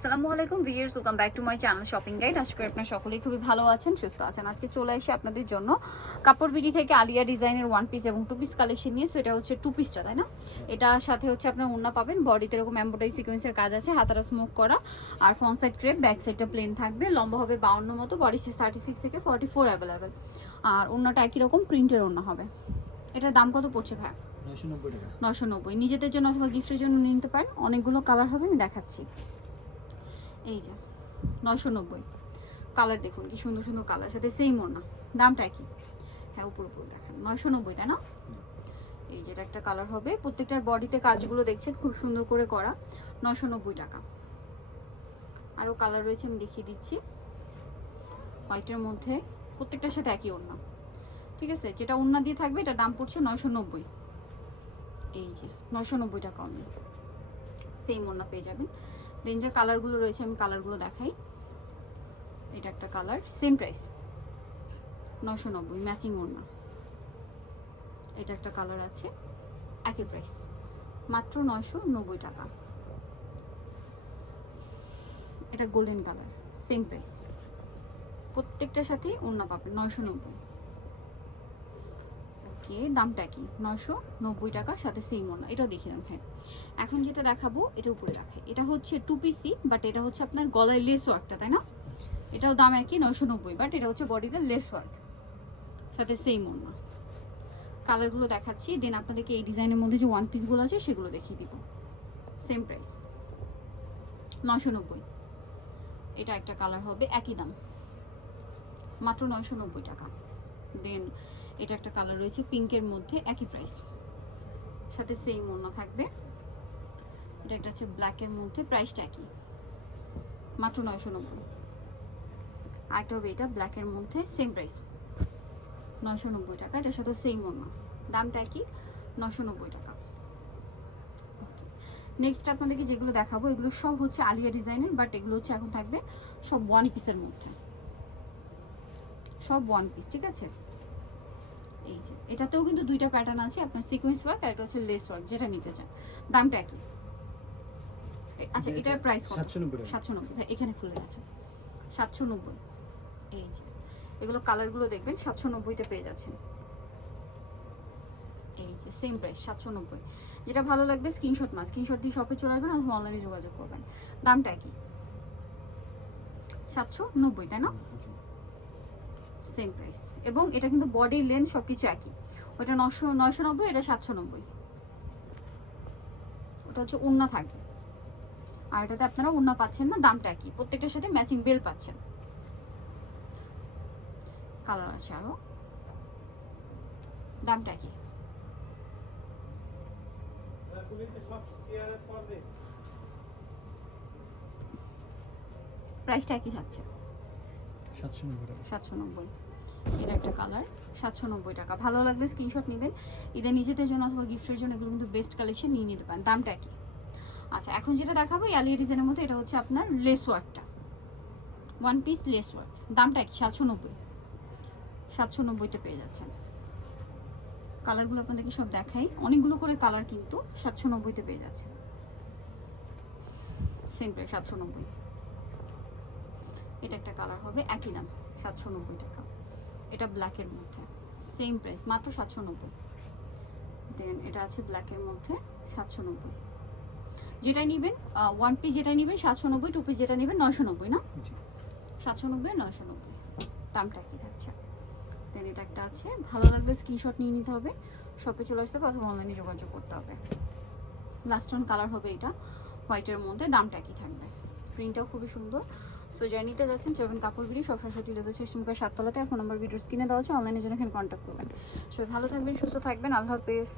আসসালামু আলাইকুম viewers welcome back to my channel shopping guide আশা করি আপনারা সকলেই খুবই ভালো আছেন সুস্থ আছেন। আজকে চলে এসে আপনাদের জন্য কাপড় বিডি থেকে আলিয়া ডিজাইনের ওয়ান পিস এবং টু পিস কালেকশন নিয়ে সো এটা হচ্ছে টু পিসটা তাই না? এটা সাথে হচ্ছে আপনার ওন্না পাবেন বডিতে এরকম এম্বোটারি সিকোয়েন্সের কাজ আছে হাতারা স্মোক করা আর ফ্রন্ট সাইড ক্রেপ ব্যাক সাইডটা প্লেন থাকবে লম্বা হবে বাউন্ন মতো বডি সাইজ থার্টি সিক্স থেকে ফর্টি ফোর অ্যাভেলেবেল আর ওন্নাটা একই রকম প্রিন্টের ওন্না হবে। এটার দাম কত পড়ছে ভাই নশো নব্বই নিজেদের জন্য অথবা গিফটের জন্য নিতে পারেন অনেকগুলো কালার হবে আমি দেখাচ্ছি। এই যে নশো নব্বই। কালার দেখুন, কি সুন্দর সুন্দর কালার সাথে সেম না। দামটা কি হ্যাঁ উপর উপর দেখেন। নয়শো নব্বই, তাই না? এই যেটা একটা কালার হবে। প্রত্যেকটার বডিতে কাজগুলো দেখছেন, খুব সুন্দর করে করা। নশো নব্বই টাকা। আরও কালার রয়েছে, আমি দেখিয়ে দিচ্ছি। হোয়াইটের মধ্যে প্রত্যেকটার সাথে একই ওড়না। ঠিক আছে? যেটা ওড়না দিয়ে থাকবে এটা দাম পড়ছে নয়শো নব্বই। এই যে নশো নব্বই টাকা অনলি সেম ওড়না পেয়ে যাবেন। দেন যে কালারগুলো রয়েছে, আমি কালারগুলো দেখাই। এটা একটা কালার সেম প্রাইস নশো নব্বই ম্যাচিং ওড়না। এটা একটা কালার আছে, একই প্রাইস মাত্র নয়শো নব্বই টাকা। এটা গোল্ডেন কালার সেম প্রাইস প্রত্যেকটার সাথেই ওড়না পাবেন, নয়শো নব্বই। ওকে দামটা কি? নয়শো নব্বই টাকা, সাথে সেম ওনা এটাও দেখিয়ে দাম হ্যাঁ। এখন যেটা দেখাবো, এটা উপরে দেখাই এটা হচ্ছে টু পিসি বাট এটা হচ্ছে আপনার গলায় লেস ওয়ার্কটা তাই না? এটাও দাম একই, নয়শো নব্বই বাট এটা হচ্ছে বডিতে লেস ওয়ার্ক সাথে সেম ওনা কালারগুলো দেখাচ্ছি। দেন আপনাদেরকে এই ডিজাইনের মধ্যে যে ওয়ান পিসগুলো আছে, সেগুলো দেখিয়ে দিব। সেম প্রাইস নয়শো নব্বই। এটা একটা কালার হবে, একই দাম। মাত্র নয়শো নব্বই টাকা। দেন এটা একটা কালার রয়েছে পিঙ্কের মধ্যে, একই প্রাইস সাথে সেম ওড়না থাকবে। এটা একটা হচ্ছে ব্ল্যাকের মধ্যে প্রাইসটা একই। মাত্র নয়শো নব্বই। আরেকটা হবে এটা ব্ল্যাকের মধ্যে সেম প্রাইস নয়শো নব্বই টাকা, এটার সাথে সেম ওড়না দামটা একই নশো নব্বই টাকা। নেক্সট আপনাদেরকে যেগুলো দেখাবো, এগুলো সব হচ্ছে আলিয়া ডিজাইনের বাট এগুলো হচ্ছে এখন থাকবে সব ওয়ান পিসের মধ্যে। সব ওয়ান পিস ঠিক আছে? এই যে এটাতেও কিন্তু দুইটা প্যাটার্ন আছে আপনার সিকোয়েন্স ওয়ার্ক আর এটা হচ্ছে লেস ওয়ার্ক যেটা নিতে চান। দামটা একই। আচ্ছা এটার প্রাইস কত? 790 টাকা। সাতশো নব্বই ভাই এখানে খুলে দেখেন। সাতশো নব্বই। এই যে এগুলো কালারগুলো দেখবেন সাতশো নব্বইতে পেয়ে যাচ্ছেন। এই যে সেম প্রাইস সাতশো নব্বই। যেটা ভালো লাগবে স্ক্রিনশট মাছ স্ক্রিনশট দিয়ে শপে চলে আসবেন অথবা অনলাইনে যোগাযোগ করবেন। দামটা একই। সাতশো নব্বই তাই না? সেম প্রাইস এবং এটা কিন্তু বডি লেন্থ সব কিছু একই। ওটা নশো নয়শো নব্বই, এটা সাতশো নব্বই। ওটা হচ্ছে উন্না থাকবে। আর এটাতে আপনারা উন্না পাচ্ছেন না, দামটা একই। প্রত্যেকটার সাথে ম্যাচিং বেল পাচ্ছেন। কালার আছে আরও। দামটা কি প্রাইসটা একই থাকছে। সাতশো নব্বই এটা একটা কালার সাতশো নব্বই টাকা। ভালো লাগলে স্ক্রিনশট নেবেন। ঈদের নিজেদের জন্য অথবা গিফটের জন্য এগুলো কিন্তু বেস্ট কালেকশন নিয়ে নিতে পারেন। দামটা কি? আচ্ছা এখন যেটা দেখাবো এই আলিয়া ডিজাইনের মধ্যে এটা হচ্ছে আপনার লেস ওয়ার্কটা ওয়ান পিস লেস ওয়ার্ক দামটা কি? সাতশো নব্বই। সাতশো নব্বইতে পেয়ে যাচ্ছেন। কালারগুলো আপনাদেরকে সব দেখাই। অনেকগুলো করে কালার কিন্তু সাতশো নব্বইতে পেয়ে যাচ্ছে সেম প্রাইস সাতশো নব্বই। এটা একটা কালার হবে একই দাম সাতশো নব্বই টাকা। এটা ব্ল্যাকের মধ্যে সেম প্রাইস মাত্র সাতশো নব্বই। দেন এটা আছে ব্ল্যাকের মধ্যে সাতশো নব্বই। যেটাই নেবেন ওয়ান পিস যেটাই নেবেন সাতশো নব্বই টু পিস যেটা নেবেন নয়শো নব্বই না? সাতশো নব্বই নয়শো নব্বই দামটা কি থাকছে। দেন এটা একটা আছে ভালো লাগলে স্ক্রিনশট নিয়ে নিতে হবে শপে চলে আসতে হবে অথবা অনলাইনে যোগাযোগ করতে হবে। লাস্ট ওয়ান কালার হবে এটা হোয়াইটের মধ্যে দামটা কি থাকবে। প্রিন্টটাও খুবই সুন্দর। সো যাই নিতে যাচ্ছেন কাপড় বিড়ি, সব সরস্বতী লেভেল সিস্টেম করে সাততলাতে আর ফোন নম্বর ভিডিও স্ক্রিনে দেওয়া আছে অনলাইনে জন্য এখানে কন্ট্যাক্ট করবেন। সবাই ভালো থাকবেন, সুস্থ থাকবেন, আল্লাহ হাফেজ।